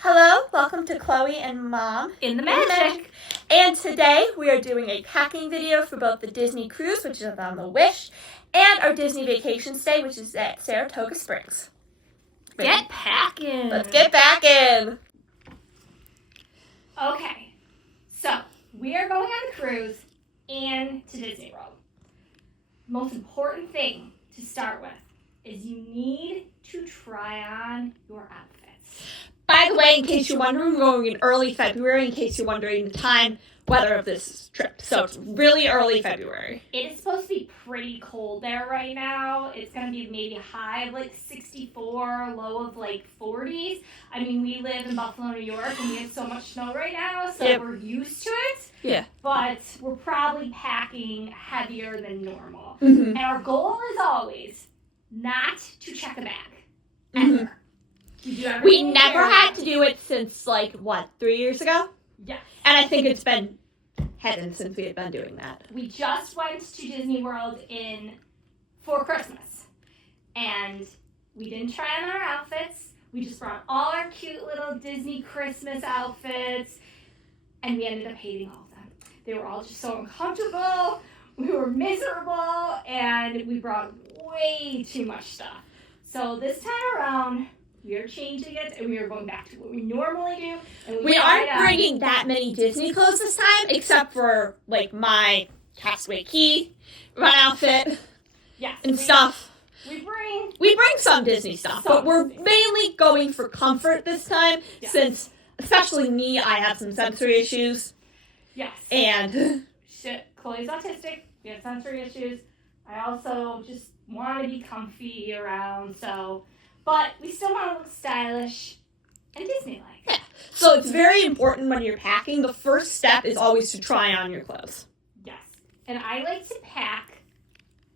Hello, welcome to Chloe and Mom in the Magic. And today we are doing a packing video for both the Disney cruise, which is on the Wish, and our Disney vacation stay, which is at Saratoga Springs. Get packing. Let's get packing. Okay, so we are going on the cruise and to Disney World. Most important thing to start with is you need to try on your outfits. By the way, in case you're wondering, we're going in early February, in case you're wondering the time, weather of this trip. So it's really early February. It is supposed to be pretty cold there right now. It's going to be maybe a high of like 64, low of like 40s. I mean, we live in Buffalo, New York, and we have so much snow right now, so we're used to it. Yeah. But we're probably packing heavier than normal. Mm-hmm. And our goal is always not to check a bag. Mm-hmm. Ever. We never had to do it since, 3 years ago? Yeah. And I think it's been heaven since we had been doing that. We just went to Disney World for Christmas. And we didn't try on our outfits. We just brought all our cute little Disney Christmas outfits. And we ended up hating all of them. They were all just so uncomfortable. We were miserable. And we brought way too much stuff. So this time around, we are changing it, and we are going back to what we normally do. And we aren't bringing that many Disney clothes this time, except for, my Castaway Cay run outfit and stuff. We bring some Disney stuff, but we're mainly going for comfort this time, since, especially me, I have some sensory issues. Yes. And Chloe's autistic. We have sensory issues. I also just want to be comfy around, but we still want to look stylish and Disney-like. Yeah. So it's very important when you're packing. The first step is always to try on your clothes. Yes. And I like to pack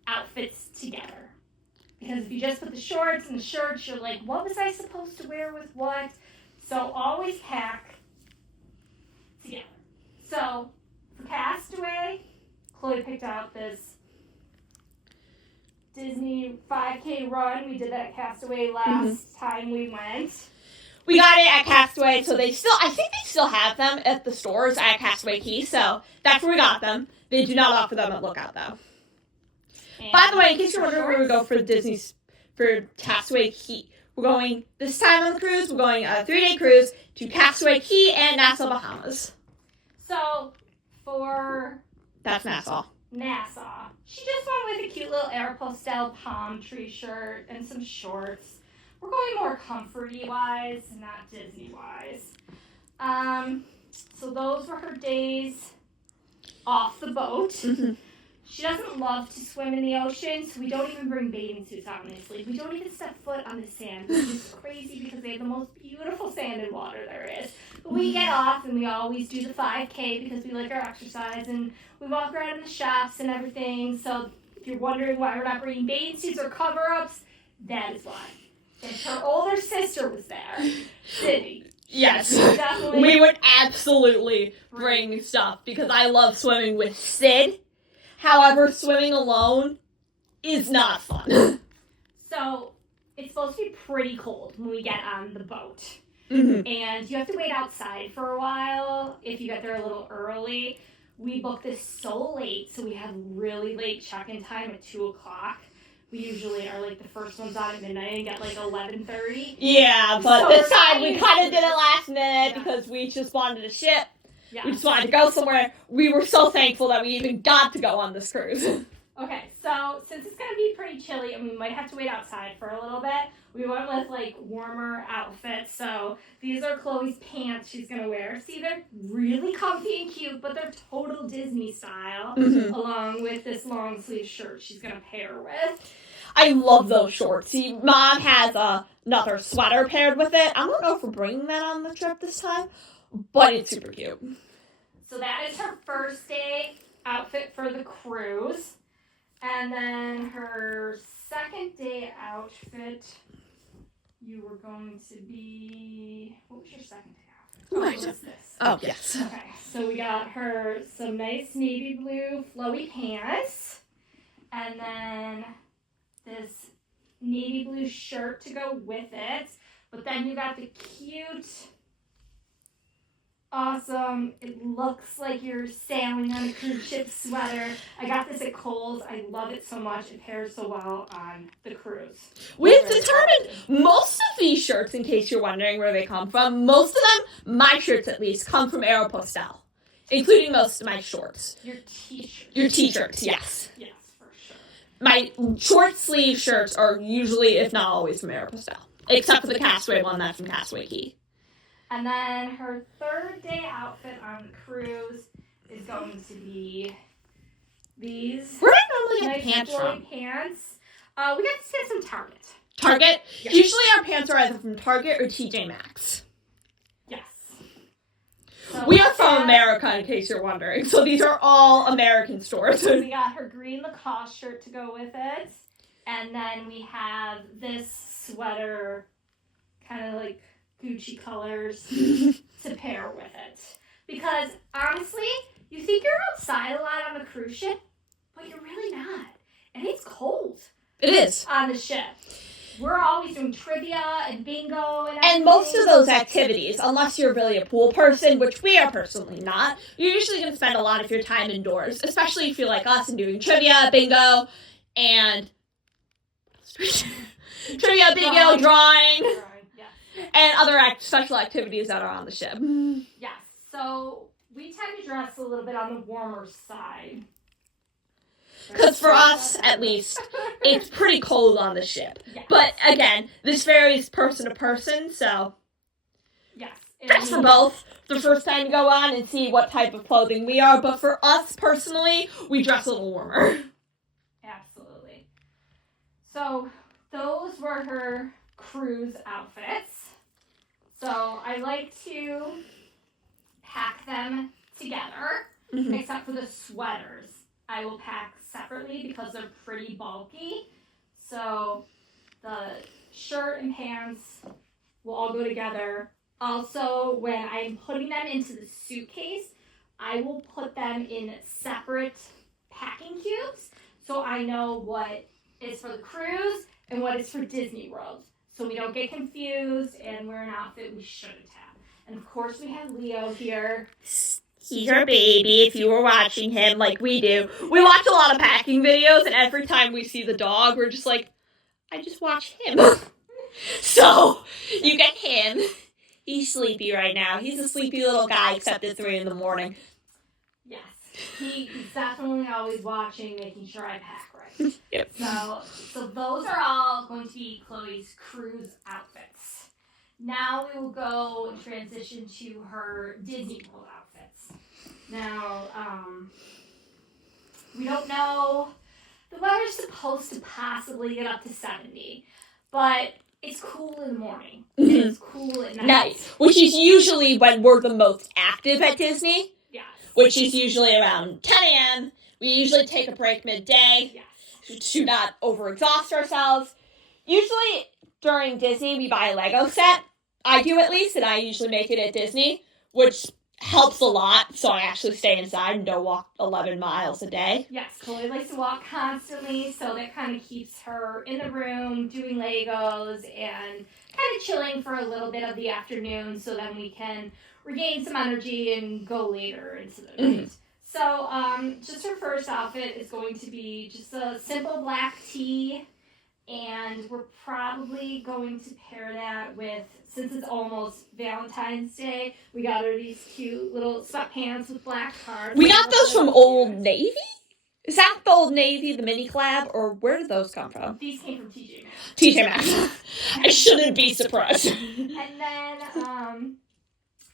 outfits together. Because if you just put the shorts and the shirts, you're like, what was I supposed to wear with what? So always pack together. So for Castaway, Chloe picked out this Disney 5K run. We did that at Castaway last time we went. We got it at Castaway, so I think they still have them at the stores at Castaway Cay, so that's where we got them. They do not offer them at Lookout, though. And by the way, in case you're wondering where we go for Castaway Cay, we're going, this time on the cruise, we're going a 3-day cruise to Castaway Cay and Nassau, Bahamas. So, that's Nassau. She just went with a cute little Aeropostale palm tree shirt and some shorts. We're going more comforty-wise, not Disney-wise. So those were her days off the boat. Mm-hmm. She doesn't love to swim in the ocean, so we don't even bring bathing suits, honestly. We don't even step foot on the sand, which is crazy because they have the most beautiful sand and water there is. But we get off, and we always do the 5K because we like our exercise, and we walk around in the shops and everything. So if you're wondering why we're not bringing bathing suits or cover-ups, that is why. And her older sister was there, Sydney. Yes, we would absolutely bring stuff because I love swimming with Sid. However, swimming alone is not fun. So, it's supposed to be pretty cold when we get on the boat. Mm-hmm. And you have to wait outside for a while if you get there a little early. We booked this so late, so we have really late check-in time at 2 o'clock. We usually are the first ones out at midnight and get 11:30. Yeah, but this time we kind of did it last minute because we just wanted a ship. Yeah. We just wanted to go somewhere. We were so thankful that we even got to go on this cruise. Okay, so since it's going to be pretty chilly and we might have to wait outside for a little bit, we went with warmer outfits. So these are Chloe's pants she's going to wear. See, they're really comfy and cute, but they're total Disney style, along with this long sleeve shirt she's going to pair with. I love those shorts. See, Mom has another sweater paired with it. I don't know if we're bringing that on the trip this time, but it's super cute. So that is her first day outfit for the cruise. And then her second day outfit, you were going to be... What was your second day outfit? What was this? Oh, yes. Okay, so we got her some nice navy blue flowy pants. And then this navy blue shirt to go with it. But then you got the cute awesome. It looks like you're sailing on a cruise ship sweater. I got this at Kohl's. I love it so much. It pairs so well on the cruise. We've determined most of these shirts, in case you're wondering where they come from, most of them, my shirts at least, come from Aeropostale, including most of my shorts. Your t-shirts. Your t-shirts, yes. Yes, for sure. My short sleeve shirts are usually, if not always, from Aeropostale, except for the Castaway one that's from Castaway Key. And then her third day outfit on the cruise is going to be these Where do I normally nice get pants flowy from? pants. We got to see some Target. Target? Yes. Usually our pants are either from Target or TJ Maxx. Yes. So We are from America, in case you're wondering. So these are all American stores. We got her green Lacoste shirt to go with it. And then we have this sweater, kind of like Gucci colors, to pair with it. Because, honestly, you think you're outside a lot on the cruise ship, but you're really not. And it's cold. It is. On the ship. We're always doing trivia and bingo and everything. And most of those activities, unless you're really a pool person, which we are personally not, you're usually going to spend a lot of your time indoors, especially if you're like us and doing trivia, bingo, and trivia, bingo, drawing, Yeah. and other special activities that are on the ship. Yes. So we tend to dress a little bit on the warmer side. Because for us, at least, it's pretty cold on the ship. Yes. But again, this varies person to person, so Yes. dress for both. The first time you go on and see what type of clothing we are, but for us personally, we dress a little warmer. Absolutely. So those were her cruise outfits. So I like to pack them together, except for the sweaters. I will pack separately because they're pretty bulky. So the shirt and pants will all go together. Also, when I'm putting them into the suitcase, I will put them in separate packing cubes so I know what is for the cruise and what is for Disney World. So we don't get confused and wear an outfit we shouldn't have. And of course we have Leo here. He's our baby, if you were watching him like we do. We watch a lot of packing videos, and every time we see the dog, we're just like, I just watch him. So, you get him. He's sleepy right now. He's a sleepy little guy, except at 3 a.m. Yes, he's definitely always watching, making sure I pack right. Yep. So those are all going to be Chloe's cruise outfits. Now we will go and transition to her Disney World outfits. Now, we don't know. The weather's supposed to possibly get up to 70, but it's cool in the morning. Mhm. It's cool at night. Night, which is usually when we're the most active at Disney, Yes. which is usually around 10 a.m. We usually take a break midday Yes. to not overexhaust ourselves. Usually during Disney, we buy a Lego set. I do at least, and I usually make it at Disney, which helps a lot, so I actually stay inside and don't walk 11 miles a day. Yes, Chloe likes to walk constantly, so that kind of keeps her in the room doing Legos and kind of chilling for a little bit of the afternoon so then we can regain some energy and go later into the night. So, just her first outfit is going to be just a simple black tee, and we're probably going to pair that with, since it's almost Valentine's Day, we got her these cute little sweatpants with black cards. We got those from Old Navy? Is that the Old Navy, the mini collab, or where did those come from? These came from TJ Maxx. TJ Maxx. I shouldn't be surprised. And then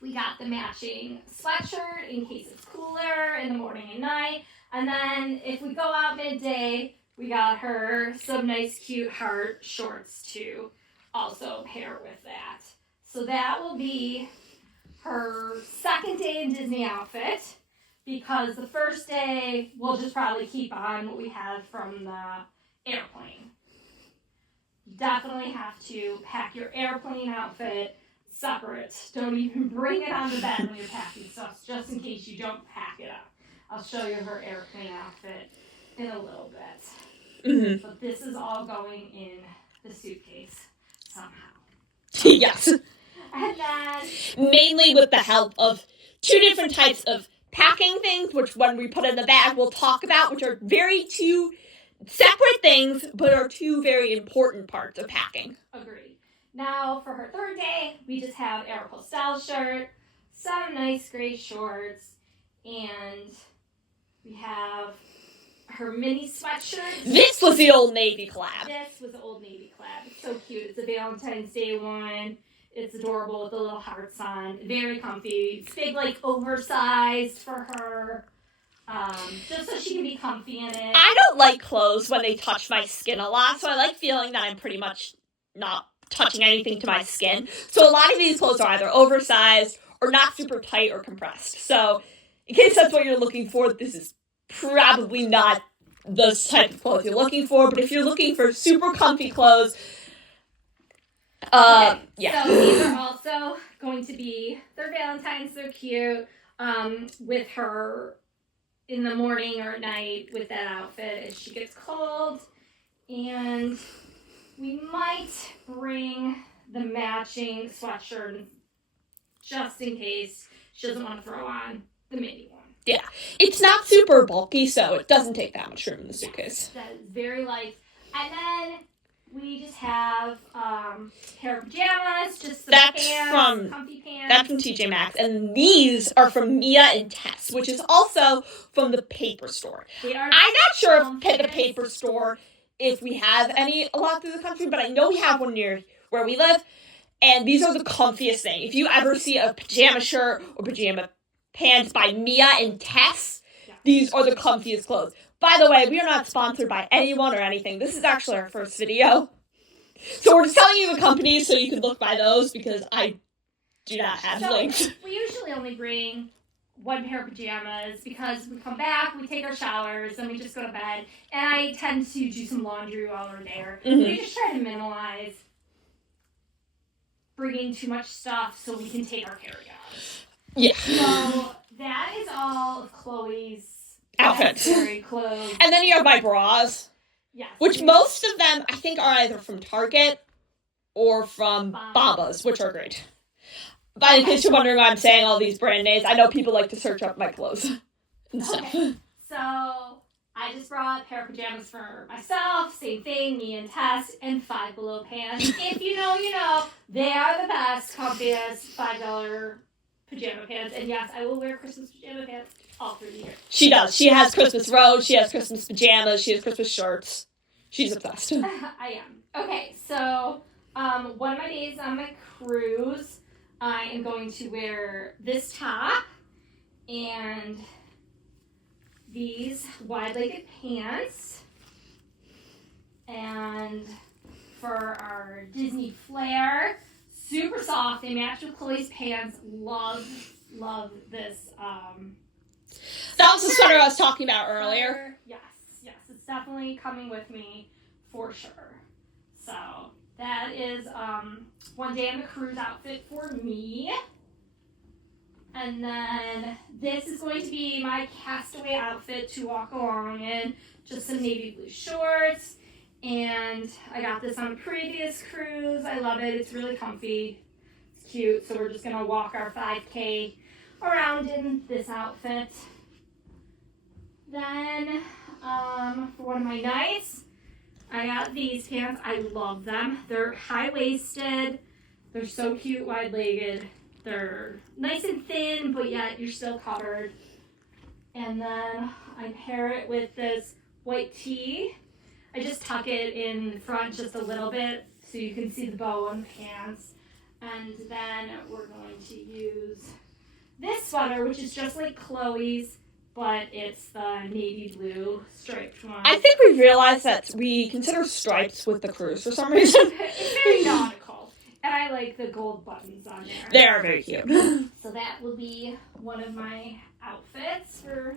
we got the matching sweatshirt in case it's cooler in the morning and night. And then if we go out midday, we got her some nice cute heart shorts to also pair with that. So that will be her second day in Disney outfit, because the first day we'll just probably keep on what we have from the airplane. You definitely have to pack your airplane outfit separate. Don't even bring it on the bed when you're packing stuff, just in case you don't pack it up. I'll show you her airplane outfit in a little bit. But this is all going in the suitcase somehow. Yes. And then, Mainly with the help of two different types of packing things, which when we put in the bag, we'll talk about, which are very two separate things, but are two very important parts of packing. Agreed. Now, for her third day, we just have Aeropostale shirt, some nice gray shorts, and we have her mini sweatshirt. This was the Old Navy collab. This was the Old Navy collab. It's so cute. It's a Valentine's Day one. It's adorable with the little hearts on. Very comfy. It's big, like, oversized for her. Just so she can be comfy in it. I don't like clothes when they touch my skin a lot, so I like feeling that I'm pretty much not touching anything to my skin. So a lot of these clothes are either oversized or not super tight or compressed. So in case that's what you're looking for, this is probably not the type of clothes you're looking for. But if you're looking for super comfy clothes, Okay, yeah. So these are also going to be, they're Valentine's, they're cute, with her in the morning or at night with that outfit as she gets cold. And we might bring the matching sweatshirt just in case she doesn't want to throw on the mini one. Yeah, it's not super bulky, so it doesn't take that much room in the suitcase. That is very light. And then we just have a pair of pajamas, just some comfy pants. That's from TJ Maxx, and these are from Mia and Tess, which is also from the Paper Store. I'm not sure if the Paper Store, if we have any a lot through the country, but I know we have one near where we live, and these are the comfiest thing. If you ever see a pajama shirt or pajama pants by Mia and Tess, these are the comfiest clothes. By the way, we are not sponsored by anyone or anything. This is actually our first video. So we're just telling you the companies so you can look by those because I do not have links. We usually only bring one pair of pajamas because we come back, we take our showers, then we just go to bed. And I tend to do some laundry while we're there. Mm-hmm. We just try to minimize bringing too much stuff so we can take our carry-ons. Yeah. So that is all of Chloe's outfits. Clothes. And then you have my bras. Yes. Which most of them, I think, are either from Target or from Bombas, which are great. But in case you're wondering why I'm saying all these brand names, I know people like to search up my clothes and stuff. Okay. So I just brought a pair of pajamas for myself. Same thing, me and Tess, and Five Below pants. If you know, you know. They are the best, comfiest $5 pajama pants. And yes, I will wear Christmas pajama pants all through the year. She does. She has Christmas robes. She has Christmas pajamas. She has Christmas shirts. She's obsessed. I am. Okay, so one of my days on my cruise, I am going to wear this top and these wide-legged pants. And for our Disney Flair, super soft. They match with Chloe's pants. Love this. That was the sweater I was talking about earlier. Yes, it's definitely coming with me for sure. So that is one day on the cruise outfit for me. And then this is going to be my castaway outfit to walk along in. Just some navy blue shorts. And I got this on a previous cruise. I love it. It's really comfy. It's cute. So we're just going to walk our 5K around in this outfit. Then, for one of my nights, I got these pants. I love them. They're high-waisted. They're so cute, wide-legged. They're nice and thin, but yet you're still covered. And then I pair it with this white tee. I just tuck it in front just a little bit so you can see the bow on the pants. And then we're going to use this sweater, which is just like Chloe's, but it's the navy blue striped one. I think we realized that we consider stripes with the cruise for some reason. It's very nautical. And I like the gold buttons on there. They are very cute. So that will be one of my outfits for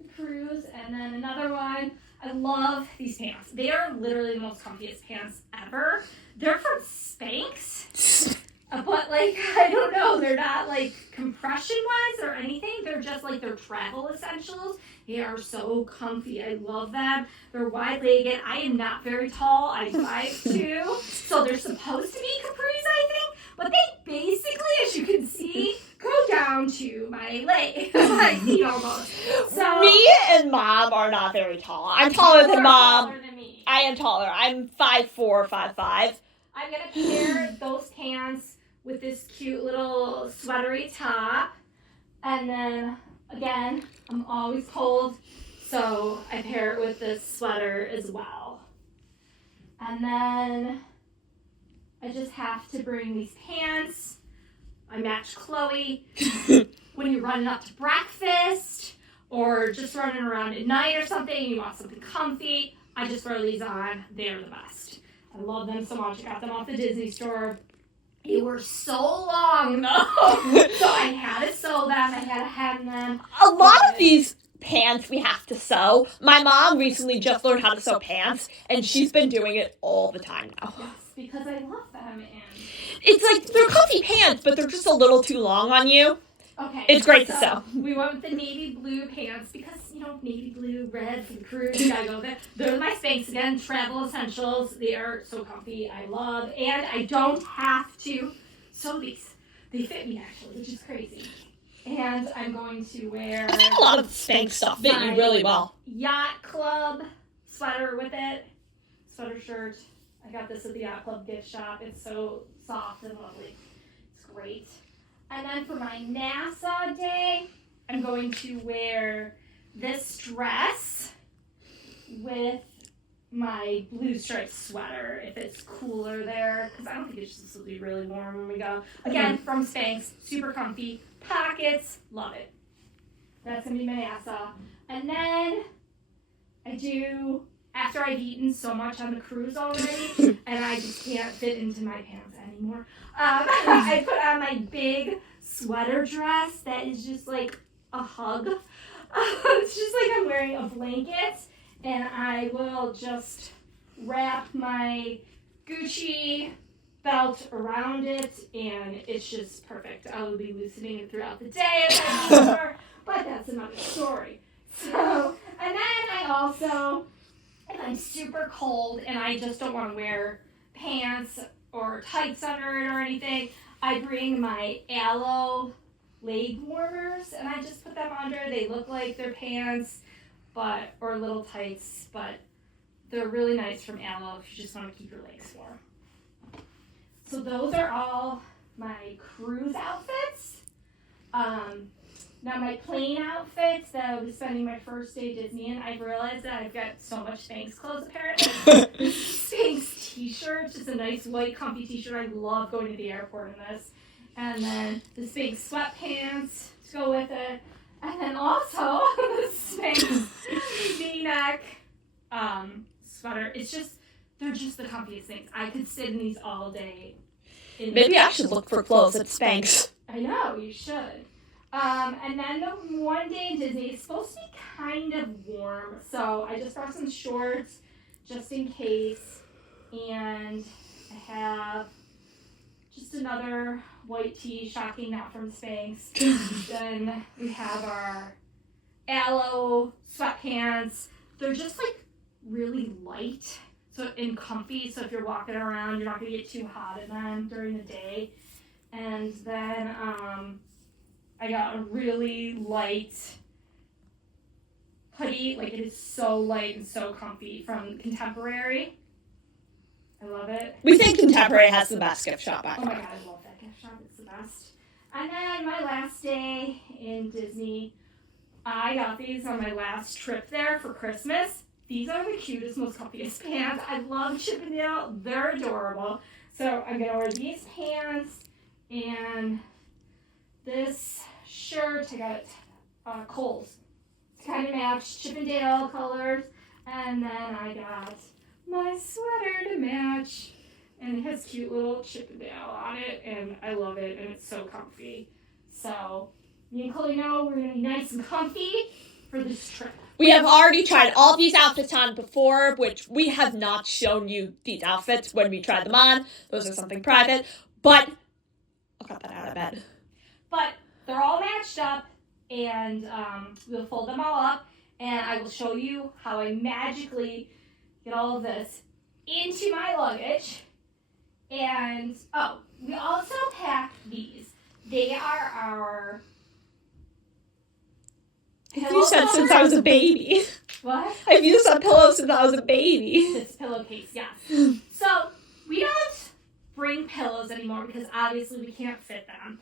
the cruise. And then another one, I love these pants. They are literally the most comfiest pants ever. They're from Spanx. But, like, I don't know. They're not, like, compression-wise or anything. They're just, like, they're travel essentials. They are so comfy. I love them. They're wide-legged. I am not very tall. I'm 5'2". So they're supposed to be capris, I think. But they basically, as you can see, go down to my leg, my feet almost. So Me and Mom are not very tall. I'm taller than Mom. Taller than me. I am taller. I'm 5'4", 5'5". I'm gonna pair those pants with this cute little sweatery top, and then again, I'm always cold, so I pair it with this sweater as well. And then I just have to bring these pants. I match Chloe. When you're running up to breakfast or just running around at night or something and you want something comfy, I just throw these on. They're the best. I love them so much. I got them off the Disney store. They were so long though. So I had to sew them. I had to hem them. A lot of these pants we have to sew. My mom recently just learned how to sew pants, and she's been doing it all the time now. Yes, because I love them. And It's like, they're comfy pants, but they're just a little too long on you. okay. It's great to sew. We went with the navy blue pants because, navy blue, red for the cruise. You gotta go there. They're my Spanx again, travel essentials. They are so comfy. I love. And I don't have to sew these. They fit me actually, which is crazy. And I'm going to wear I think a lot of Spanx stuff fit you really well. Yacht Club sweater with it. Sweater shirt. I got this at the Yacht Club gift shop. It's so soft and lovely. It's great. And then for my Nassau day, I'm going to wear this dress with my blue striped sweater if it's cooler there, because I don't think it's just will be really warm when we go. Again, from Spanx, super comfy, pockets, love it. That's gonna be my Nassau. And then I do, after I've eaten so much on the cruise already, and I just can't fit into my pants anymore, I put on my big sweater dress that is just like a hug. It's just like I'm wearing a blanket, and I will just wrap my Gucci belt around it, and it's just perfect. I will be loosening it throughout the day as I go over, but that's another story. So, and then I also, if I'm super cold and I just don't want to wear pants or tights under it or anything, I bring my Aloe leg warmers and I just put them under. They look like they're pants, or little tights, but they're really nice from Aloe if you just want to keep your legs warm. So those are all my cruise outfits. Now my plane outfits that I'll be spending my first day at Disney in, I've realized that I've got so much Spanx clothes apparently. Spanx t-shirt, just a nice white comfy t-shirt. I love going to the airport in this. And then the Spanx sweatpants to go with it. And then also the Spanx V-neck sweater. They're just the comfiest things. I could sit in these all day. Maybe I should look for clothes at Spanx. I know, you should. And then the one day in Disney is supposed to be kind of warm. So I just brought some shorts just in case. And I have just another white tee, shocking, not from Spanx. Then we have our Aloe sweatpants. They're just like really light and comfy. So if you're walking around, you're not going to get too hot in them during the day. And then I got a really light hoodie. Like, it is so light and so comfy from Contemporary. I love it. We think Contemporary has the best gift shop back Oh my god, I love that gift shop. It's the best. And then my last day in Disney, I got these on my last trip there for Christmas. These are the cutest, most comfiest pants. I love Chippendale. They're adorable. So I'm going to wear these pants and this shirt. I got it Kohl's. It's kind of matched Chippendale colors. And then I got my sweater to match. And it has cute little Chippendale on it. And I love it. And it's so comfy. So me and Chloe know we're going to be nice and comfy for this trip. We have already tried all these outfits on before, which we have not shown you these outfits when we tried them on. Those are something private. But I'll cut that out of bed. But they're all matched up, and we'll fold them all up, and I will show you how I magically get all of this into my luggage. And, we also packed these. They are our I've used that since I was a baby. What? I've used that pillow since I was a baby. This pillowcase, yes. So we don't bring pillows anymore because obviously we can't fit them.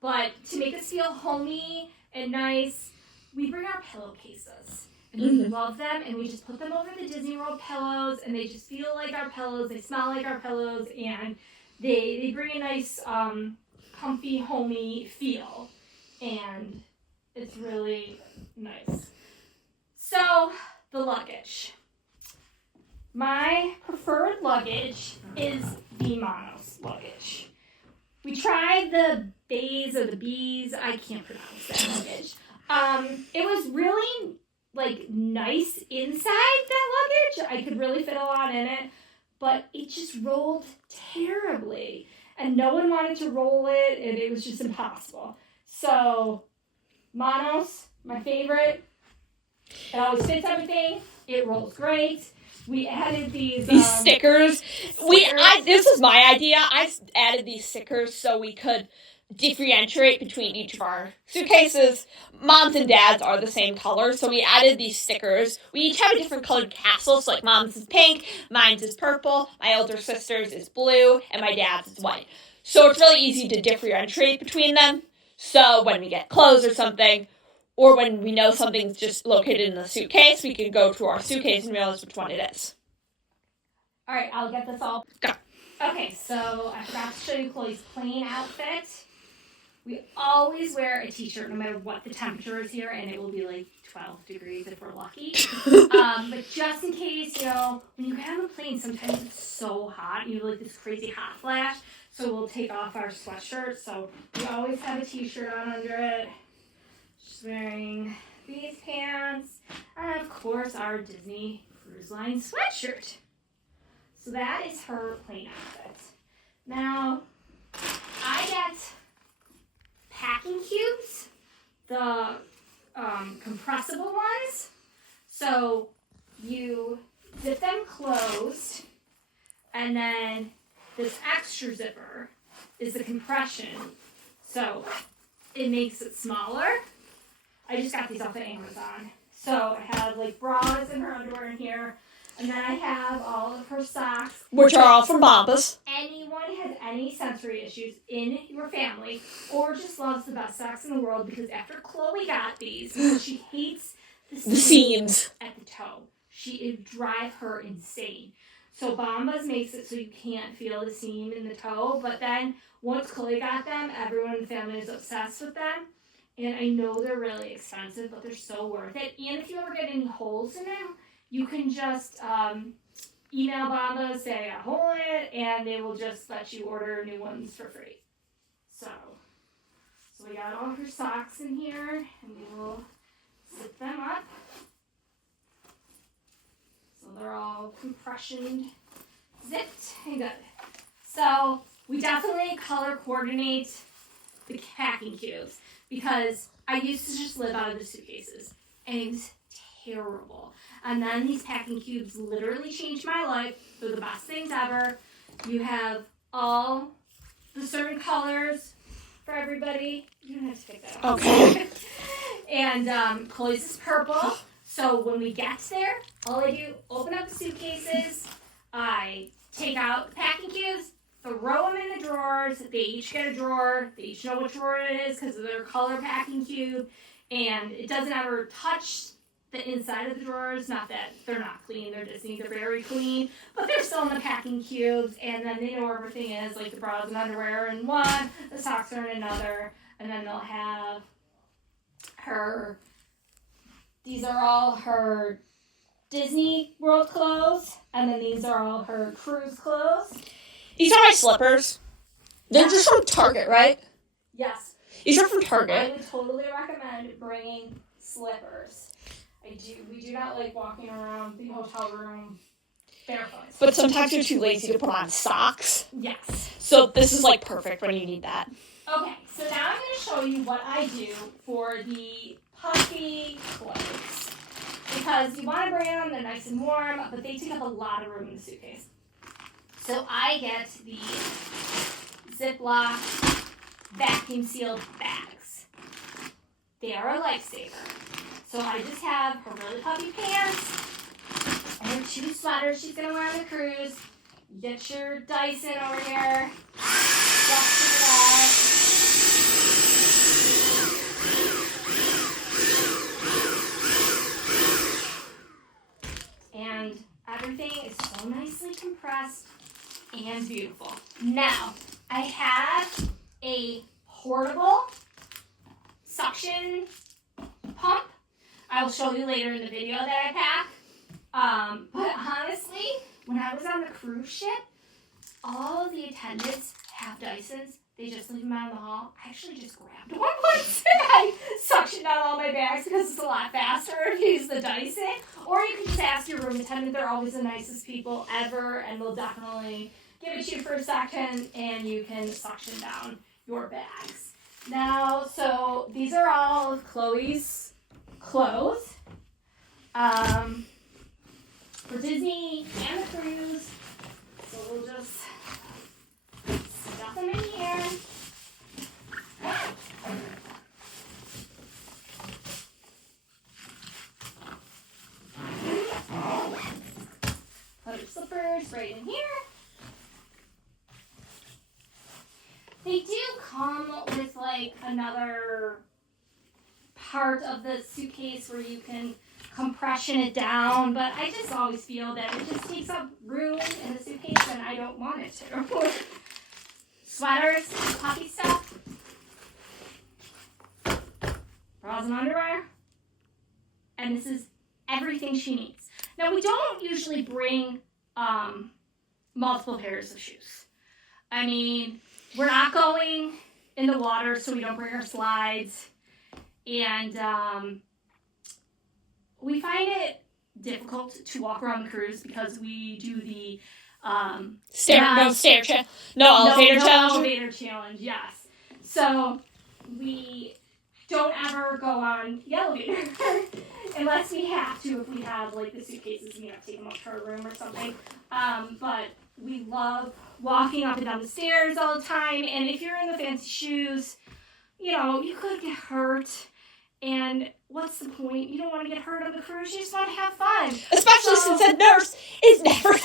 But to make us feel homey and nice, we bring our pillowcases. And we love them, and we just put them over the Disney World pillows, and they just feel like our pillows, they smell like our pillows, and they bring a nice, comfy, homey feel. And it's really nice. So, the luggage. My preferred luggage is the Monos luggage. We tried the Bays or the Bees, I can't pronounce that luggage. It was really nice inside that luggage. I could really fit a lot in it, but it just rolled terribly. And no one wanted to roll it, and it was just impossible. So, Monos, my favorite. It always fits everything. It rolls great. We added these stickers. This was my idea. I added these stickers so we could differentiate between each of our suitcases. Mom's and Dad's are the same color, so we added these stickers. We each have a different colored castle, so like Mom's is pink, mine's is purple, my older sister's is blue, and my dad's is white. So it's really easy to differentiate between them. So when we get clothes or something, or when we know something's just located in the suitcase, we can go to our suitcase and realize which one it is. All right, I'll get this all. Go. Okay, so I forgot to show you Chloe's plain outfit. We always wear a t-shirt no matter what the temperature is here, and it will be like 12 degrees if we're lucky. But just in case, when you get on the plane, sometimes it's so hot, and you have like this crazy hot flash, so we'll take off our sweatshirt. So we always have a t-shirt on under it. She's wearing these pants, and of course our Disney Cruise Line sweatshirt. So that is her plain outfit. Now, I get packing cubes, the compressible ones. So you zip them closed, and then this extra zipper is the compression. So it makes it smaller. I just got these off of Amazon. So I have like bras and her underwear in here. And then I have all of her socks. Which are all from Bombas. Anyone has any sensory issues in your family or just loves the best socks in the world, because after Chloe got these, because she hates the seams at the toe. It would drive her insane. So Bombas makes it so you can't feel the seam in the toe. But then once Chloe got them, everyone in the family is obsessed with them. And I know they're really expensive, but they're so worth it. And if you ever get any holes in them, you can just email Bombas, say a hole in it, and they will just let you order new ones for free. So we got all her socks in here, and we will zip them up. So they're all compression zipped and good. So we definitely color coordinate the packing cubes, because I used to just live out of the suitcases, and it was terrible. And then these packing cubes literally changed my life. They're the best things ever. You have all the certain colors for everybody. You don't have to pick that up. Okay. And Chloe's is purple. So when we get there, all I do, open up the suitcases, I take out the packing cubes, throw them in the drawers. They each get a drawer. They each know which drawer it is because of their color packing cube. And it doesn't ever touch the inside of the drawers. Not that they're not clean, they're Disney, they're very clean, but they're still in the packing cubes, and then they know where everything is, like the bras and underwear in one, the socks are in another, and then they'll have these are all her Disney World clothes, and then these are all her cruise clothes. These are my slippers. They're just from Target, right? Yes. These are from Target. I would totally recommend bringing slippers. We do not like walking around the hotel room barefoot. But sometimes you're too lazy to put on socks. Yes. So this is like perfect when you need that. Okay, so now I'm going to show you what I do for the puffy clothes. Because you want to bring them, they're nice and warm, but they take up a lot of room in the suitcase. So I get the Ziploc vacuum sealed bags. they are a lifesaver. So I just have her really puffy pants and her 2 sweaters she's gonna wear on the cruise. You get your Dyson over here. And everything is so nicely compressed and beautiful. Now, I have a portable suction pump. I will show you later in the video that I pack. But honestly, when I was on the cruise ship, all of the attendants have Dysons. They just leave them out in the hall. I actually just grabbed one once and I suctioned out all my bags because it's a lot faster if you use the Dyson. Or you can just ask your room attendant. They're always the nicest people ever, and they'll definitely give it to you for a second, and you can suction down your bags. Now, so these are all of Chloe's clothes for Disney and the cruise. So we'll just stuff them in here. Put your slippers right in here. They do come with like another part of the suitcase where you can compression it down, but I just always feel that it just takes up room in the suitcase and I don't want it to. Sweaters, puffy stuff, bras and underwear, and this is everything she needs. Now we don't usually bring multiple pairs of shoes. I mean, we're not going in the water, so we don't bring our slides. And we find it difficult to walk around the cruise because we do the elevator challenge, yes. So we don't ever go on the elevator unless we have to, if we have like the suitcases and we have to take them up to our room or something. But we love walking up and down the stairs all the time, and if you're in the fancy shoes, you know, you could get hurt, and what's the point? You don't want to get hurt on the cruise, you just want to have fun. Especially since a nurse is never...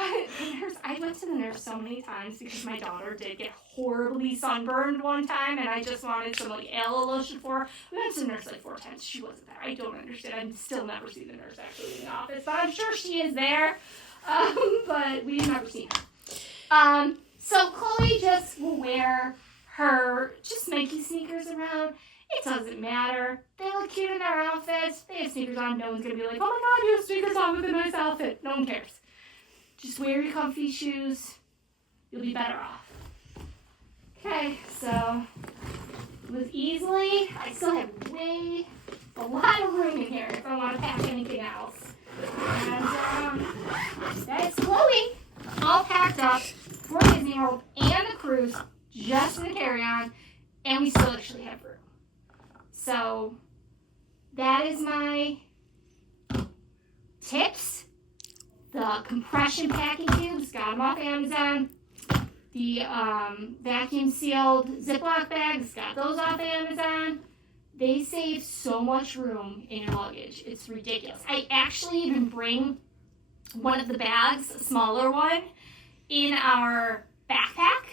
I went to the nurse so many times because my daughter did get horribly sunburned one time, and I just wanted some like aloe lotion for her. We went to the nurse like 4 times. She wasn't there. I don't understand. I've still never seen the nurse actually in the office, but I'm sure she is there. But we've never seen her. So Chloe just will wear her just Nike sneakers around. It doesn't matter. They look cute in their outfits. They have sneakers on. No one's going to be like, oh my God, you have sneakers on with a nice outfit. No one cares. Just wear your comfy shoes. You'll be better off. Okay, so with easily, I still have a lot of room in here if I want to pack anything else. And that's Chloe, all packed up for Disney World and the cruise, just in the carry-on, and we still actually have room. So that is my tips. The compression packing cubes, got them off Amazon. The vacuum sealed Ziploc bags, got those off Amazon. They save so much room in your luggage. It's ridiculous. I actually even bring one of the bags, a smaller one, in our backpack.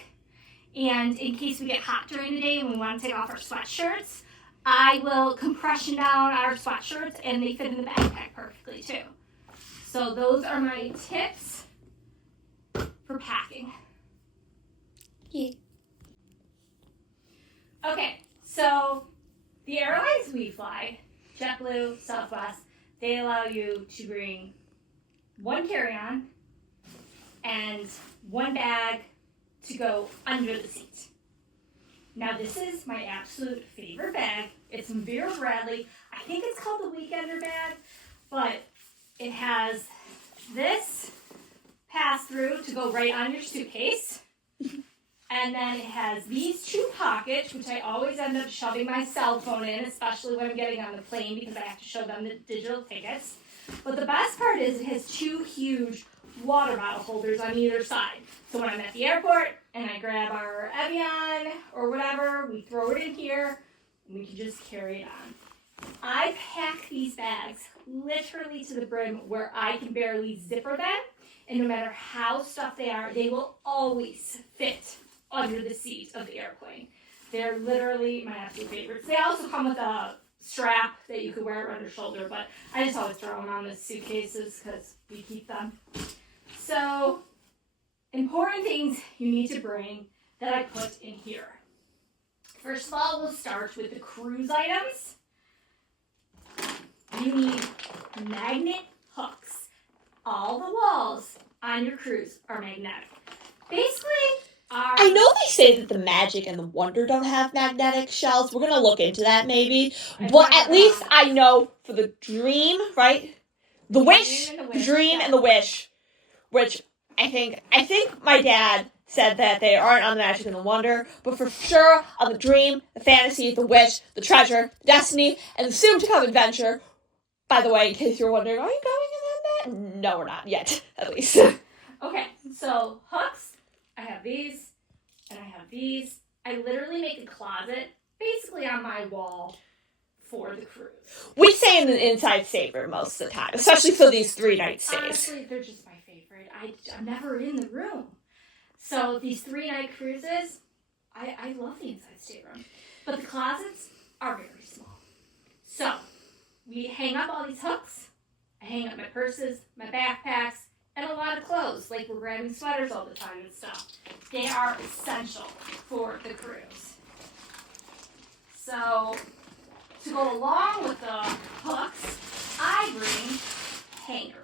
And in case we get hot during the day and we want to take off our sweatshirts, I will compression down our sweatshirts and they fit in the backpack perfectly too. So those are my tips for packing. Yeah. Okay, so the airlines we fly, JetBlue, Southwest, they allow you to bring one carry-on and one bag to go under the seat. Now this is my absolute favorite bag. It's from Vera Bradley. I think it's called the Weekender bag, but it has this pass-through to go right on your suitcase. And then it has these 2 pockets, which I always end up shoving my cell phone in, especially when I'm getting on the plane because I have to show them the digital tickets. But the best part is it has 2 huge water bottle holders on either side. So when I'm at the airport and I grab our Evian or whatever, we throw it in here. and we can just carry it on. I pack these bags literally to the brim where I can barely zipper them, and no matter how stuffed they are, they will always fit under the seat of the airplane. They're literally my absolute favorites. They also come with a strap that you could wear around your shoulder, but I just always throw them on the suitcases because we keep them. So, important things you need to bring that I put in here. First of all, we'll start with the cruise items. You need magnet hooks. All the walls on your cruise are magnetic. Basically, I know they say that the Magic and the Wonder don't have magnetic shells. We're gonna look into that maybe. But at least I know for the Dream, right? The Wish, the Dream, and the Wish, which I think my dad said that they aren't on the Magic and the Wonder, but for sure on the Dream, the Fantasy, the Wish, the Treasure, the Destiny, and the soon-to-come Adventure. By the way, in case you're wondering, are you going in on that? No, we're not yet, at least. Okay, so hooks. I have these, and I have these. I literally make a closet basically on my wall for the cruise. We stay in the inside stateroom most of the time, especially for these 3-night stays. Honestly, they're just my favorite. I'm never in the room. So these 3-night cruises, I love the inside stateroom. But the closets are very small. So we hang up all these hooks. I hang up my purses, my backpacks, and a lot of clothes, like we're grabbing sweaters all the time and stuff. They are essential for the cruise. So, to go along with the hooks, I bring hangers.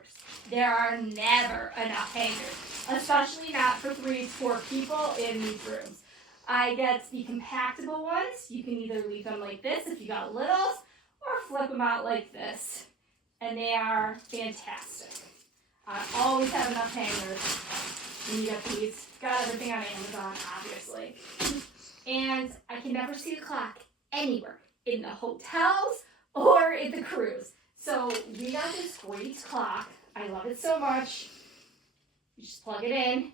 There are never enough hangers, especially not for 3 to 4 people in these rooms. I get the compactable ones. You can either leave them like this if you got littles, or flip them out like this. And they are fantastic. I always have enough hangers. And you got these. Got everything on Amazon, obviously. And I can never see the clock anywhere. In the hotels or in the cruise. So we got this great clock. I love it so much. You just plug it in.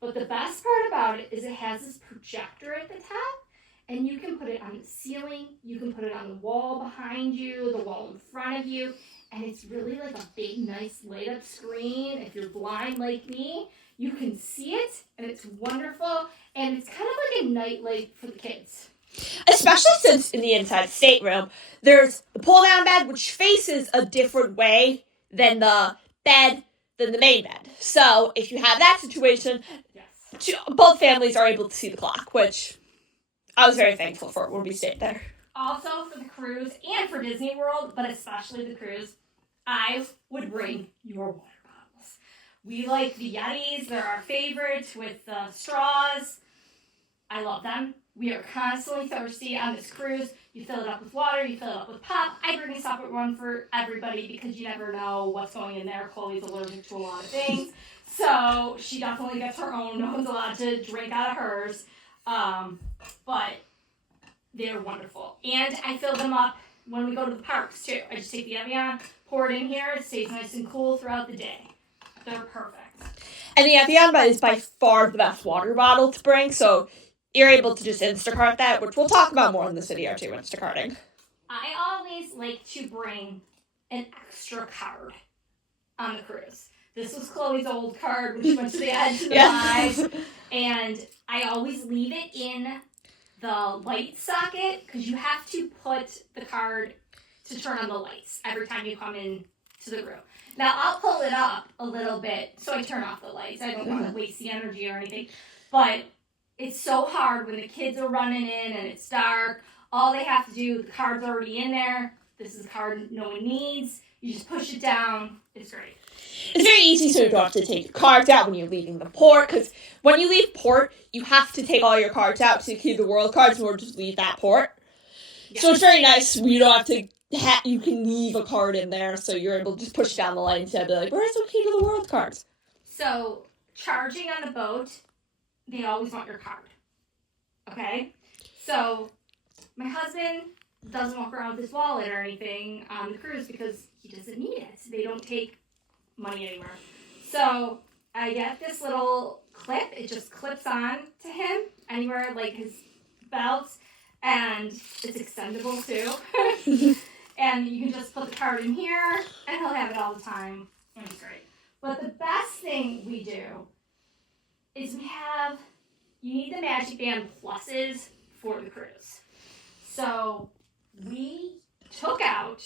But the best part about it is it has this projector at the top. And you can put it on the ceiling. You can put it on the wall behind you, the wall in front of you. And it's really like a big, nice light up screen. If you're blind like me, you can see it, and it's wonderful. And it's kind of like a nightlight for the kids. Especially since in the inside stateroom, there's the pull-down bed, which faces a different way than the main bed. So if you have that situation, yes, both families are able to see the clock, which I was very thankful for when we stayed there. Also for the cruise and for Disney World, but especially the cruise, I would bring your water bottles. We like the Yetis. They're our favorite with the straws. I love them. We are constantly thirsty on this cruise. You fill it up with water, you fill it up with pop. I bring a separate one for everybody because you never know what's going in there. Chloe's allergic to a lot of things. So she definitely gets her own. No one's allowed to drink out of hers. But they're wonderful. And I fill them up when we go to the parks, too. I just take the Evian, pour it in here. It stays nice and cool throughout the day. They're perfect. And the Evian is by far the best water bottle to bring, so you're able to just Instacart that, which we'll talk about more in this video, too, Instacarting. I always like to bring an extra card on the cruise. This was Chloe's old card when she went to the edge of the vibe. And I always leave it in the light socket because you have to put the card to turn on the lights every time you come in to the room. Now, I'll pull it up a little bit so I turn off the lights. I don't want to waste the energy or anything. But it's so hard when the kids are running in and it's dark. All they have to do, the card's already in there. This is a card no one needs. You just push it down. It's great. It's very easy, so you don't have to take your cards out when you're leaving the port, because when you leave port, you have to take all your cards out to keep the world cards in order to leave that port. Yeah. So it's very nice. You don't have to, you can leave a card in there, so you're able to just push down the line instead of be like, where's the key to the world cards? So, charging on the boat, they always want your card. Okay? So, my husband doesn't walk around with his wallet or anything on the cruise because he doesn't need it. They don't take money anywhere. So I get this little clip. It just clips on to him anywhere, like his belt. and it's extendable too. And you can just put the card in here, and he'll have it all the time, and it's great. But the best thing we do is you need the Magic Band pluses for the cruise. So we took out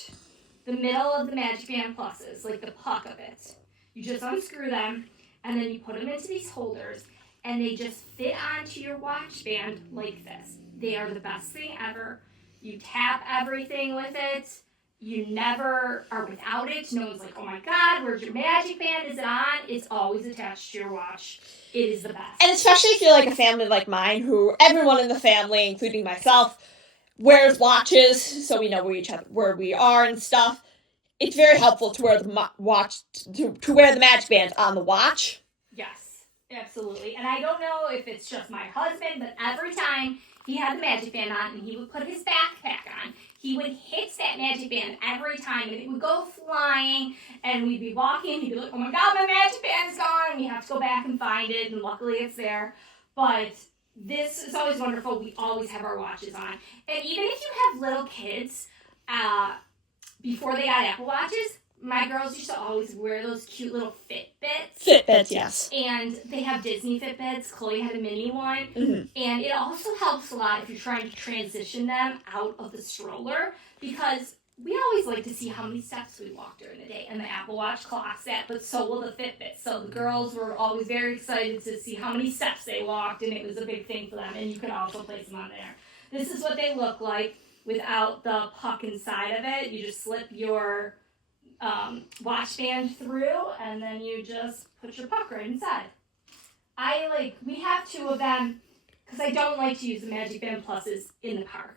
the middle of the Magic Band pluses, like the puck of it. You just unscrew them, and then you put them into these holders, and they just fit onto your watch band like this. They are the best thing ever. You tap everything with it. You never are without it. No one's like, oh my God, where's your Magic Band? Is it on? It's always attached to your watch. It is the best. And especially if you're like a family like mine, who everyone in the family, including myself, wears watches, so we know where we are and stuff. It's very helpful to wear the watch to wear the Magic Band on the watch. Yes, absolutely. And I don't know if it's just my husband, but every time he had the Magic Band on and he would put his backpack on, he would hit that Magic Band every time, and it would go flying, and we'd be walking, he'd be like, oh my God, my Magic Band is gone, and we have to go back and find it, and luckily it's there. But this is always wonderful. We always have our watches on. And even if you have little kids, before they got Apple Watches, my girls used to always wear those cute little Fitbits. Fitbits, yes. And they have Disney Fitbits. Chloe had a mini one. Mm-hmm. And it also helps a lot if you're trying to transition them out of the stroller, because we always like to see how many steps we walk during the day. And the Apple Watch clocks that, but so will the Fitbit. So the girls were always very excited to see how many steps they walked, and it was a big thing for them. And you can also place them on there. This is what they look like without the puck inside of it. You just slip your watch band through, and then you just put your puck right inside. We have two of them, because I don't like to use the Magic Band Pluses in the park.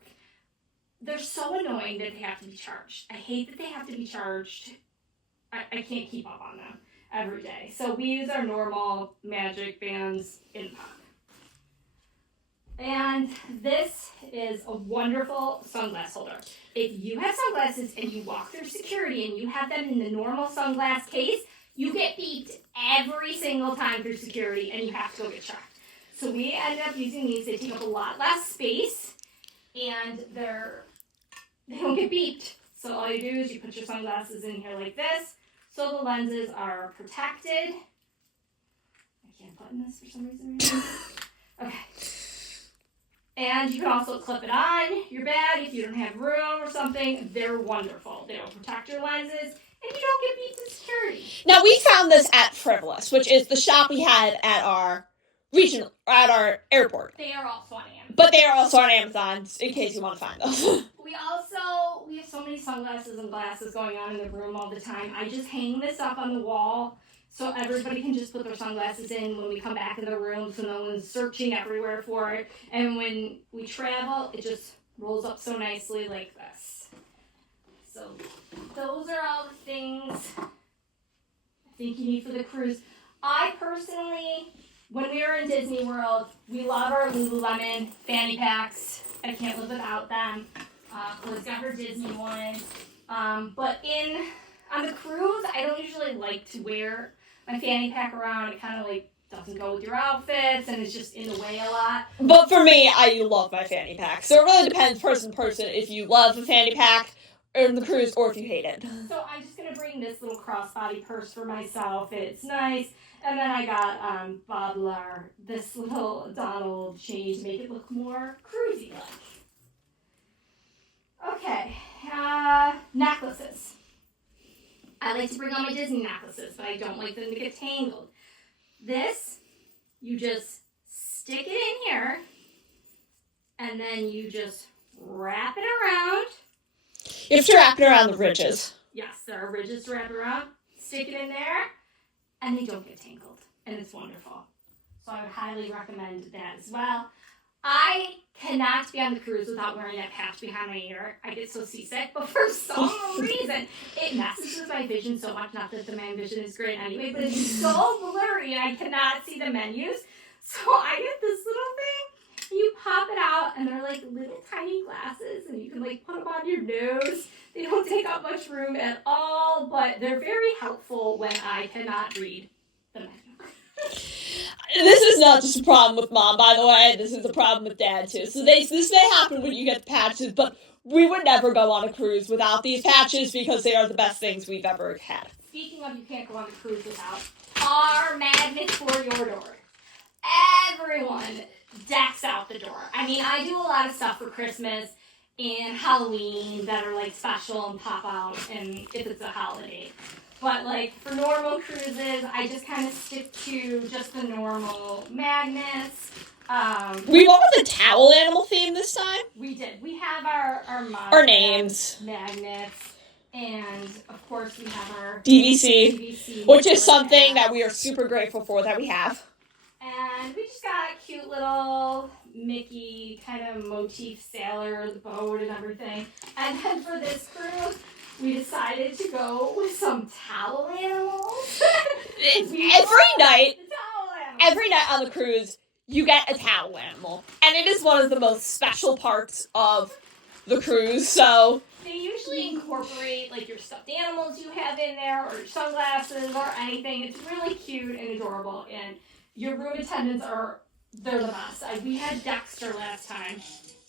They're so annoying that they have to be charged. I hate that they have to be charged. I can't keep up on them every day. So we use our normal Magic Bands in the park. And this is a wonderful sunglass holder. If you have sunglasses and you walk through security and you have them in the normal sunglass case, you get beeped every single time through security, and you have to go get checked. So we ended up using these. They take up a lot less space, and they don't get beeped. So all you do is you put your sunglasses in here like this, so the lenses are protected. I can't button this for some reason right now. Okay. And you can also clip it on your bag if you don't have room or something. They're wonderful. They'll protect your lenses, and you don't get beeped in security. Now, we found this at Frivolous, which is the shop we had at our airport. They are also on Amazon. But they are also on Amazon, in case you want to find them. We have so many sunglasses and glasses going on in the room all the time. I just hang this up on the wall so everybody can just put their sunglasses in when we come back in the room, so no one's searching everywhere for it. And when we travel, it just rolls up so nicely like this. So those are all the things I think you need for the cruise. I personally, when we were in Disney World, we love our Lululemon fanny packs. I can't live without them. Chloe's got her Disney one. But on the cruise, I don't usually like to wear my fanny pack around. It kind of doesn't go with your outfits, and it's just in the way a lot. But for me, I love my fanny pack. So it really depends person to person if you love the fanny pack in the cruise or if you hate it. So I'm just going to bring this little crossbody purse for myself. It's nice. And then I got Bob Lar, this little Donald chain to make it look more cruisy-like. Okay, necklaces. I like to bring on my Disney necklaces, but I don't like them to get tangled. This, you just stick it in here, and then you just wrap it around. You have to wrap it around the ridges. Yes, there are ridges to wrap it around. Stick it in there, and they don't get tangled, and it's wonderful. So I would highly recommend that as well. I cannot be on the cruise without wearing that patch behind my ear. I get so seasick, but for some reason, it messes with my vision so much. Not that the man vision is great anyway, but it's so blurry and I cannot see the menus. So I get this little thing, you pop it out, and they're like little tiny glasses, and you can put them on your nose. They don't take up much room at all, but they're very helpful when I cannot read the menu. This is not just a problem with Mom, by the way. This is a problem with Dad, too. So this may happen when you get the patches, but we would never go on a cruise without these patches because they are the best things we've ever had. Speaking of you can't go on a cruise without, our magnets for your door. Everyone decks out the door. I mean, I do a lot of stuff for Christmas and Halloween that are like special and pop out and if it's a holiday. But like for normal cruises, I just kind of stick to just the normal magnets. We went with the towel animal theme this time. We did. We have our names, magnets, and of course we have our DVC, which is something that we are super grateful for that we have. And we just got a cute little Mickey kind of motif sailor, the boat and everything. And then for this cruise, we decided to go with some towel animals. Every night on the cruise, you get a towel animal. And it is one of the most special parts of the cruise, so... They usually incorporate, like, your stuffed animals you have in there, or your sunglasses, or anything. It's really cute and adorable, and your room attendants they're the best. We had Dexter last time,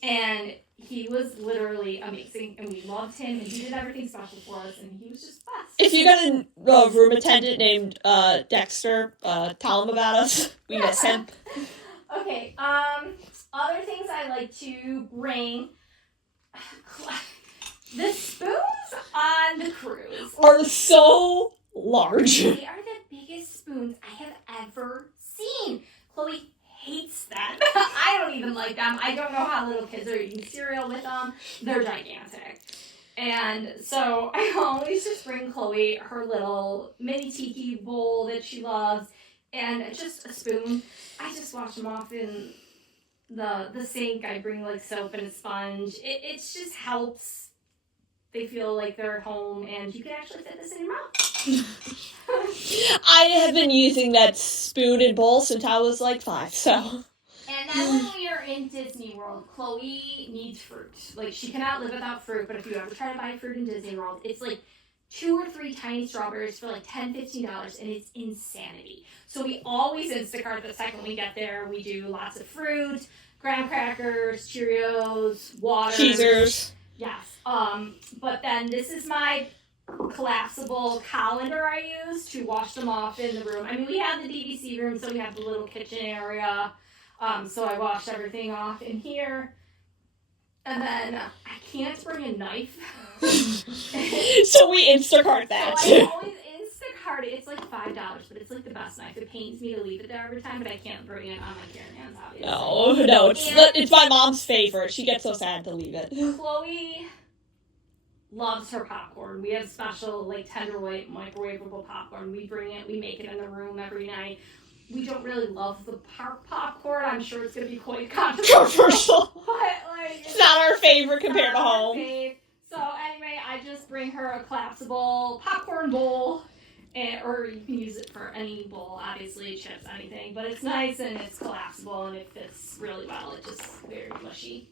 and he was literally amazing, and we loved him, and he did everything special for us, and he was just best. If you got a room attendant named Dexter, tell him about us. We miss him. Okay, other things I like to bring. The spoons on the cruise are so large. They are the biggest spoons I have ever seen. Chloe hates them. I don't even like them. I don't know how little kids are eating cereal with them. They're gigantic. And so I always just bring Chloe her little mini tiki bowl that she loves and just a spoon. I just wash them off in the sink. I bring like soap and a sponge. It just helps. They feel like they're at home, and you can actually fit this in your mouth. I have been using that spoon and bowl since I was like 5, so. And then when we are in Disney World, Chloe needs fruit. Like, she cannot live without fruit, but if you ever try to buy fruit in Disney World, it's like 2 or 3 tiny strawberries for like $10, $15, and it's insanity. So we always Instacart the second we get there. We do lots of fruit, graham crackers, Cheerios, water. Cheezers. Yes. But then this is my collapsible colander I use to wash them off in the room. I mean, we have the DVC room, so we have the little kitchen area. So I wash everything off in here. And then I can't bring a knife. So we Instacart that. So I always Instacart it. It's like $5, but it's like the best knife. It pains me to leave it there every time, but I can't bring it on my carry-ons, obviously. No, it's my mom's favorite. She gets so sad to leave it. Chloe loves her popcorn. We have special, like, Tenderweight microwavable popcorn. We bring it, we make it in the room every night. We don't really love the park popcorn. I'm sure it's going to be quite controversial. But, like, it's not our favorite compared to home. So, anyway, I just bring her a collapsible popcorn bowl. Or you can use it for any bowl, obviously, chips, anything. But it's nice and it's collapsible and it fits really well. It's just very mushy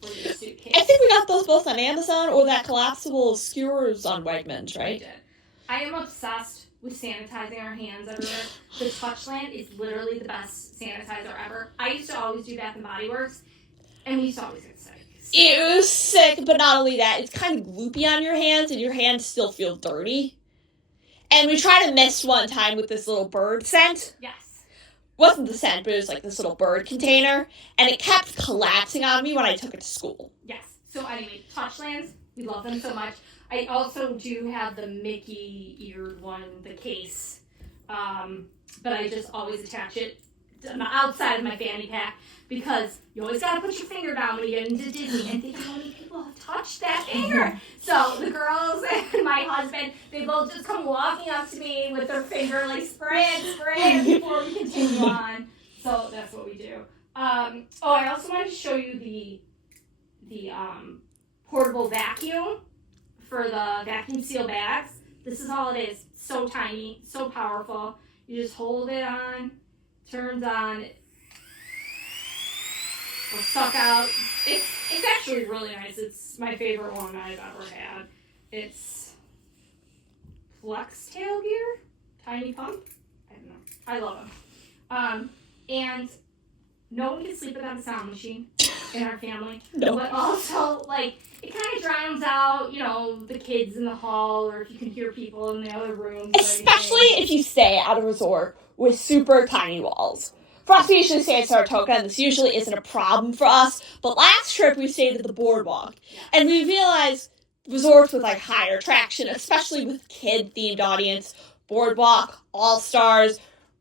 for your suitcase. I think we got those both on Amazon or that collapsible skewers on Wegmans, right? I did. I am obsessed with sanitizing our hands everywhere. The Touchland is literally the best sanitizer ever. I used to always do Bath and Body Works, and we used to always get sick. It was sick, but not only that, it's kind of gloopy on your hands, and your hands still feel dirty. And we tried to mix one time with this little bird scent. Yes. Wasn't the scent, but it was like this little bird container, and it kept collapsing on me when I took it to school. Yes. So anyway, Touchlands, we love them so much. I also do have the Mickey eared one, the case, but I just always attach it on the outside of my fanny pack because you always got to put your finger down when you get into Disney, and think how many people have touched that finger. So the girls and my husband, they both just come walking up to me with their finger like spray it before we continue on. So that's what we do. I also wanted to show you the portable vacuum for the vacuum seal bags. This is all it is. So tiny, so powerful. You just hold it on, turns on, will suck out. It's actually really nice. It's my favorite one I've ever had. It's Flex Tail Gear, Tiny Pump. I don't know. I love them. And no one can sleep without a sound machine in our family. No. But also, like, it kind of drowns out, you know, the kids in the hall, or if you can hear people in the other rooms. Especially if you stay at a resort with super tiny walls. For us, we usually stay at Saratoga, and this usually isn't a problem for us. But last trip, we stayed at the Boardwalk. Yeah. And we realized resorts with, like, higher attraction, especially with kid-themed audience, Boardwalk, All-Stars,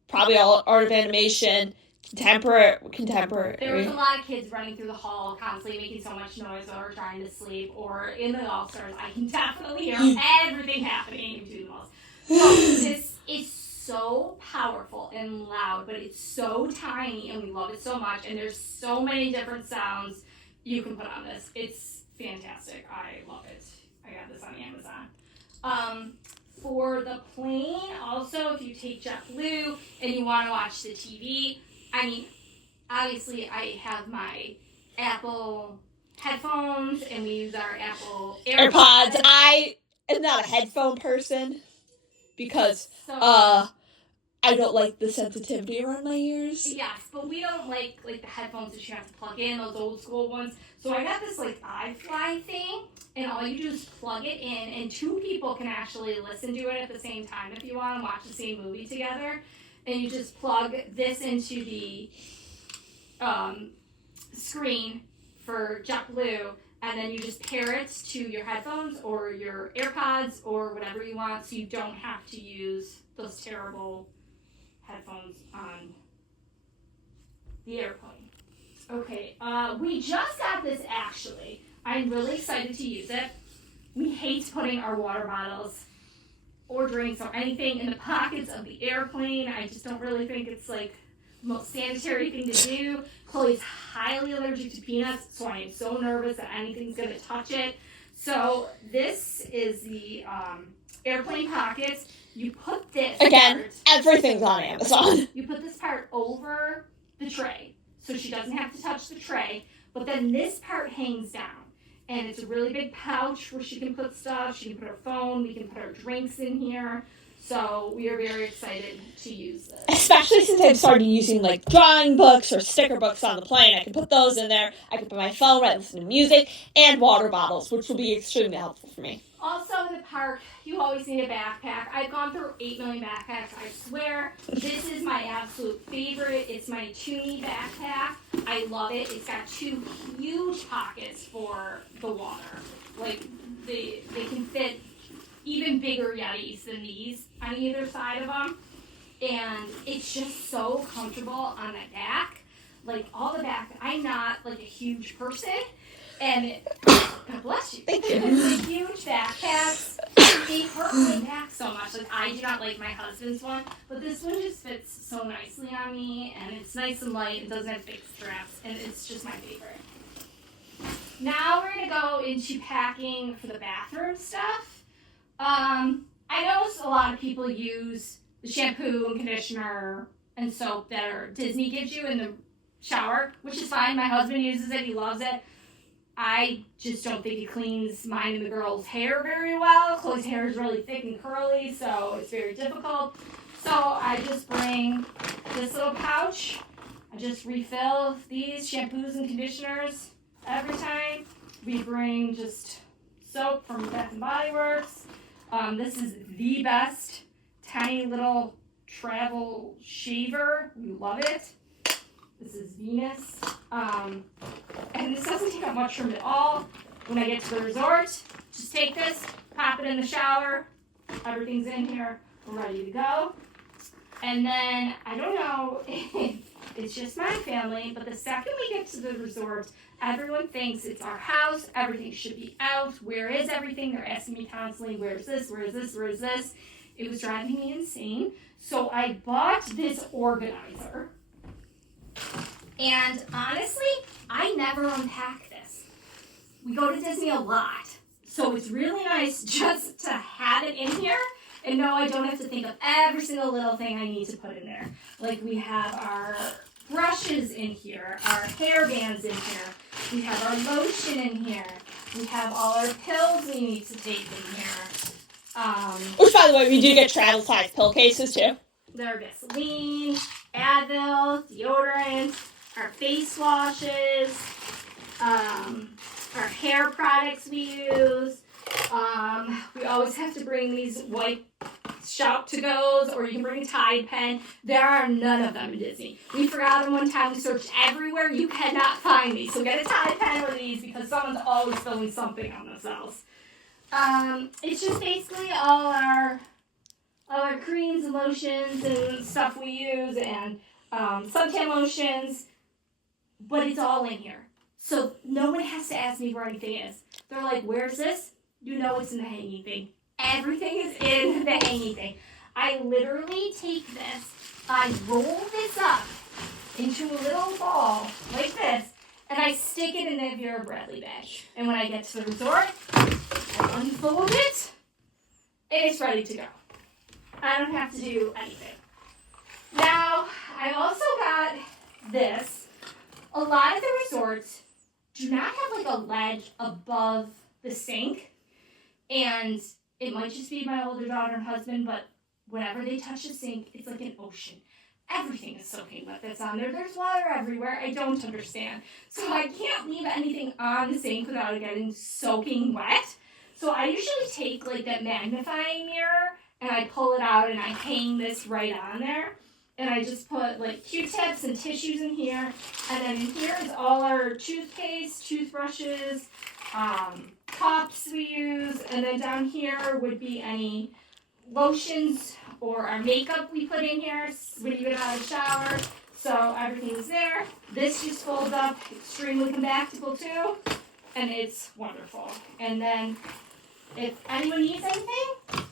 probably all Art of Animation, contemporary. There was a lot of kids running through the hall, constantly making so much noise or trying to sleep, or in the All-Stars, I can definitely hear everything happening in between the walls. So this is so powerful and loud, but it's so tiny, and we love it so much, and there's so many different sounds you can put on this. It's fantastic. I love it. I got this on Amazon. For the plane, also, if you take JetBlue and you want to watch the TV, I mean, obviously, I have my Apple headphones, and we use our Apple AirPods. I am not a headphone person because So, I don't like the sensitivity around my ears. yes, but we don't like the headphones that you have to plug in, those old school ones. So I got this like iFly thing, and all you do is plug it in, and two people can actually listen to it at the same time if you want to watch the same movie together. And you just plug this into the screen for JetBlue, and then you just pair it to your headphones or your AirPods or whatever you want, so you don't have to use those terrible headphones on the airplane. Okay, we just got this actually. I'm really excited to use it. We hate putting our water bottles or drinks or anything in the pockets of the airplane. I just don't really think it's like the most sanitary thing to do. Chloe's highly allergic to peanuts, so I am so nervous that anything's gonna touch it. So this is the airplane pockets. You put this Again, everything's on Amazon. You put this part over the tray, so she doesn't have to touch the tray, but then this part hangs down. And it's a really big pouch where she can put stuff. She can put her phone. We can put our drinks in here. So we are very excited to use this. Especially since I've started using like drawing books or sticker books on the plane. I can put those in there. I can put my phone, right, listen to music, and water bottles, which will be extremely helpful for me. Also in the park, you always need a backpack. I've gone through 8 million backpacks, I swear. This is my absolute favorite. It's my Toonie backpack. I love it. It's got 2 huge pockets for the water. Like, they can fit even bigger Yetis than these on either side of them. And it's just so comfortable on the back. Like, all the back, I'm not, like, a huge person. And God bless you. Thank you. The huge backpacks, they hurt my back so much. Like, I do not like my husband's one, but this one just fits so nicely on me, and it's nice and light. It doesn't have big straps, and it's just my favorite. Now we're gonna go into packing for the bathroom stuff. I know a lot of people use the shampoo and conditioner and soap that Disney gives you in the shower, which is fine. My husband uses it. He loves it. I just don't think he cleans mine and the girls' hair very well. Chloe's hair is really thick and curly, so it's very difficult. So I just bring this little pouch. I just refill these shampoos and conditioners every time. We bring just soap from Bath and Body Works. This is the best tiny little travel shaver. We love it. This is Venus. And this doesn't take up much room at all. When I get to the resort, just take this, pop it in the shower. Everything's in here. We're ready to go. And then, I don't know if it's just my family, but the second we get to the resort, everyone thinks it's our house. Everything should be out. Where is everything? They're asking me constantly, where is this? Where is this? Where is this? It was driving me insane. So I bought this organizer. And honestly, I never unpack this. We go to Disney a lot, so it's really nice just to have it in here and know I don't have to think of every single little thing I need to put in there. Like, we have our brushes in here, our hair bands in here, we have our lotion in here, we have all our pills we need to take in here. Which, by the way, we do get travel size pill cases too. their Vaseline, Advil, deodorant, our face washes, our hair products we use. We always have to bring these white shop to goes, or you can bring a Tide pen. There are none of them in Disney. We forgot them one time. We searched everywhere. You cannot find these. So get a Tide pen or these because someone's always spilling something on themselves. It's just basically all our creams and lotions and stuff we use, and suntan lotions, but it's all in here. So no one has to ask me where anything is. They're like, where's this? You know it's in the hanging thing. Everything is in the hanging thing. I literally take this, I roll this up into a little ball like this, and I stick it in the Vera Bradley bag. And when I get to the resort, I unfold it, and it's ready to go. I don't have to do anything. Now, I also got this. A lot of the resorts do not have like a ledge above the sink, and it might just be my older daughter and husband, but whenever they touch the sink, it's like an ocean. Everything is soaking wet that's on there. There's water everywhere. I don't understand. So I can't leave anything on the sink without it getting soaking wet. So I usually take like that magnifying mirror and I pull it out and I hang this right on there. And I just put like Q-tips and tissues in here. And then in here is all our toothpaste, toothbrushes, cups we use. And then down here would be any lotions or our makeup we put in here when you get out of the shower. So everything's there. This just folds up extremely compactable too. And it's wonderful. And then if anyone needs anything,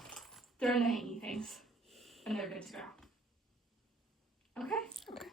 they're in the hanging things. And they're good to go. Okay? Okay.